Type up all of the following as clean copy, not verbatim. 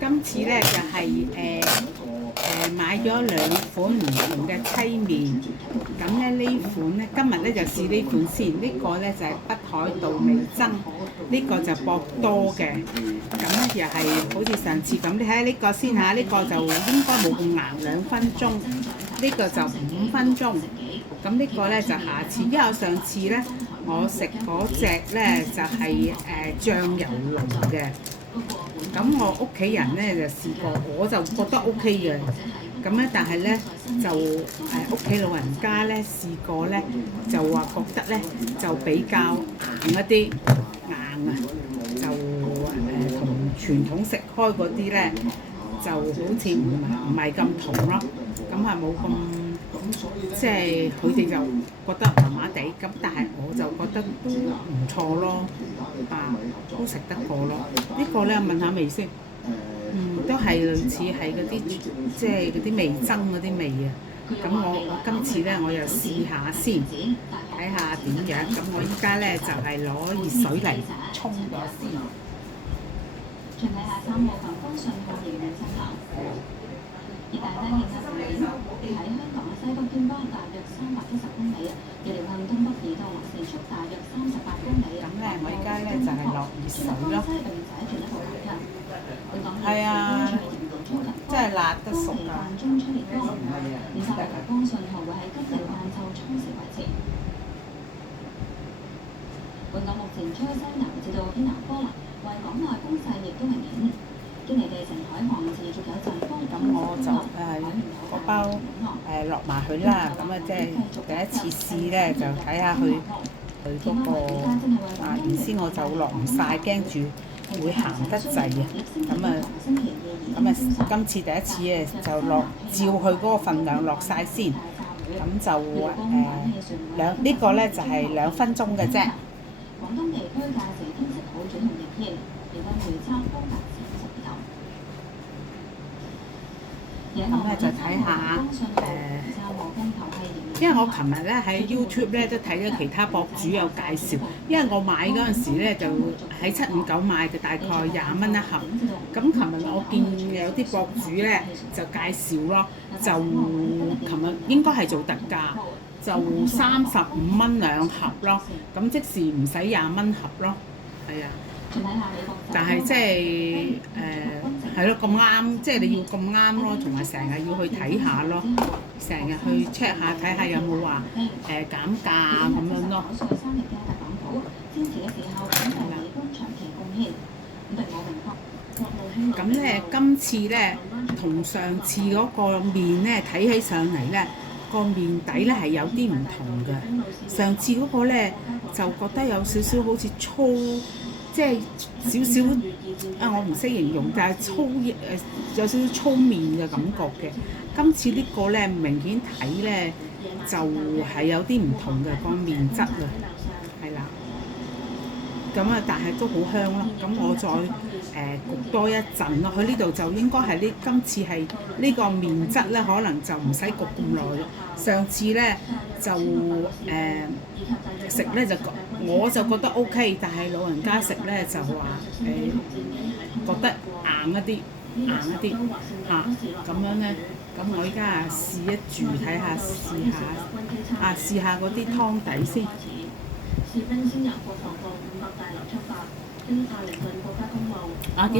今次咧就係買咗兩款唔同嘅悽麵，咁咧呢款咧今日咧就試呢款先，呢個咧就係北海道味噌，呢個就博多嘅，咁咧又係好似上次咁，你睇下呢個先嚇，呢個就應該冇咁硬2分鐘，呢個就5分鐘，咁呢個咧就下次，因為我上次咧我食嗰隻咧就係醬油龍嘅。咁我屋企人咧就試過，我就覺得 OK 嘅。咁咧，但係咧就屋企老人家咧試過咧，就話覺得咧就比較硬一啲，硬啊，就同傳統食開嗰啲咧就好似唔係咁同咯。咁係冇咁，即係佢哋就覺得麻麻地，咁但係我就覺得都唔錯咯，都食得過咯。呢個咧問下味先，都係類似係嗰啲即係嗰啲味噌嗰啲味啊。咁我今次咧我又試下先，睇下點樣。咁我依家咧就係攞熱水嚟沖咗先。全體下3號防風信號仍然生效。熱帶低氣壓喺香港嘅西北偏北大約310公里，預料向東北移動，時速大約38公里。咁咧，我依家咧就係落熱水咯。係啊，真係辣得熟㗎。中吹烈風，20號颱風信號會喺今日晏晝初時維持。本港目前吹西南至到偏南風，為港內風勢亦都明顯。堅尼地城海旁持續有陣風。咁我就個包落埋佢啦。咁啊，即係第一次試咧，就睇下佢嗰個原先我就落唔晒，驚住會鹹得滯啊。咁啊，今次第一次咧就照佢嗰個份量落晒先。咁就呢個咧就係2分鐘嘅啫。廣東地區屆時天色好轉同熱天，氣温預測高達40度。咁咧就睇下因為我琴日咧喺 YouTube 咧都睇咗其他博主有介紹，因為我買嗰陣時咧就喺759買嘅，大概20蚊一盒。咁琴日我見有啲博主咧就介紹咯，就琴日應該係做特價，就35蚊2盒咯，咁即時唔使20蚊盒咯，係啊。但係即係係咯，咁啱，即係你要咁啱咯，同埋成日要去睇下咯，成日去 check 下睇下有冇話減價咁樣咯。咁咧，今次咧同上次嗰個麵咧睇起上嚟咧，個麵底咧係有啲唔同嘅。上次嗰個咧就覺得有少少好似粗。即係少少我唔識形容，但係有少少粗麵嘅感覺嘅。今次呢個咧明顯睇咧就係有啲唔同嘅個麵質啊，係啦。咁啊，但係都好香咯。咁我再焗多一陣咯。佢呢度就應該係今次係呢個麵質咧，可能就唔使焗咁耐。上次咧就食咧就我就覺得 OK， 但係老人家食咧就話覺得硬一啲嚇咁樣咧。咁我依家試一煮睇下，試下嗰啲湯底先。啲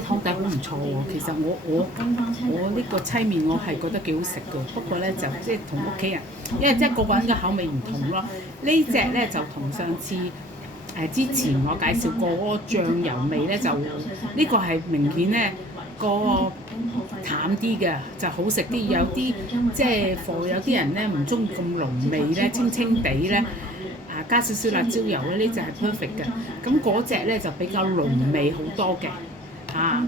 湯底好唔錯喎，其實我呢個悽麵我係覺得幾好食嘅，不過咧就即係同屋企人，因為即係個個人嘅口味唔同咯。呢隻咧就同上次之前我介紹過嗰個醬油味咧，就呢個係明顯咧個淡啲嘅，就好食啲。有啲即係有啲人咧唔中意咁濃味咧，清清地咧。加少少辣椒油咧，呢隻係 perfect 嘅。咁嗰隻咧就比較濃味好多嘅，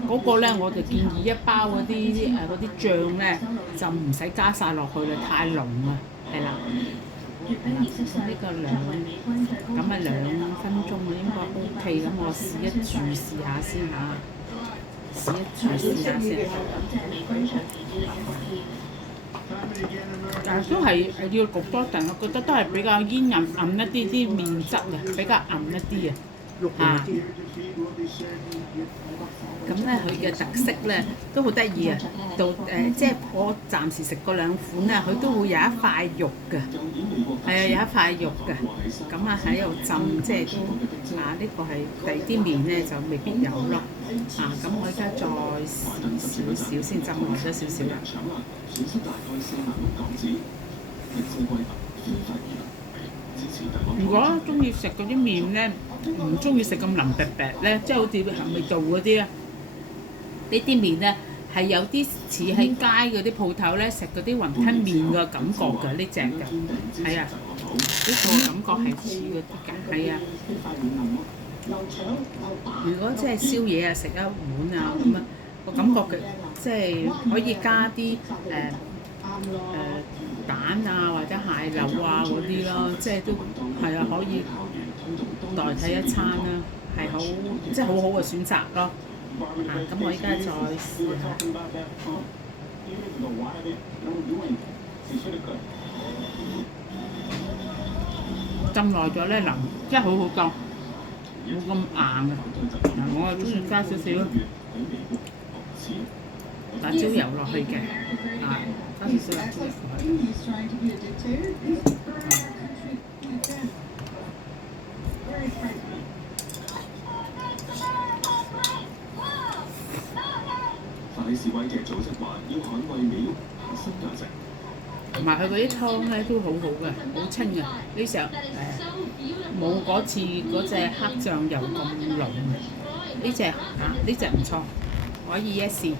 嗰個咧我就建議一包嗰啲醬咧就唔使加晒落去啦，太濃啦，係啦。呢個咁啊2分鐘啊應該 OK， 咁我試一煮試下先但係都係要焗多陣，我覺得都係比較煙韌一啲，啲麵質啊比較韌一啲啊。肉嗰啲。咁咧佢嘅特色咧都好得意啊！即係我暫時食過兩款咧，佢都會有一塊肉嘅，係啊，有一塊肉嘅。咁啊喺度浸，即係都呢個係第二啲麵咧就未必有咯。咁我而家再試少少先，浸熱咗少少啦。如果中意食嗰啲麵咧，唔中意食咁腍白白咧，即係好似鹹味道嗰啲啊，呢啲麵咧係有啲似喺街嗰啲鋪頭咧食嗰啲雲吞麵嘅感覺㗎，呢只嘅，係啊，呢個感覺係似嗰啲嘅，係啊。如果即係宵夜啊，食一碗啊咁啊，個感覺嘅即係可以加啲蛋啊或者蟹柳啊嗰啲咯，即係都係啊，可以代替一餐啦，係好即係好好嘅選擇咯。咁我依家再試下，浸耐咗咧腍，真係好好當，冇咁硬嘅。我係中意加少少辣椒油落去嘅，加少少辣椒油落去。反示威嘅組織話要捍衛美肉核心價值，同埋佢嗰啲湯咧都好好嘅，好清嘅。呢時候冇嗰次嗰隻黑醬油咁濃。呢隻唔錯，可以一試。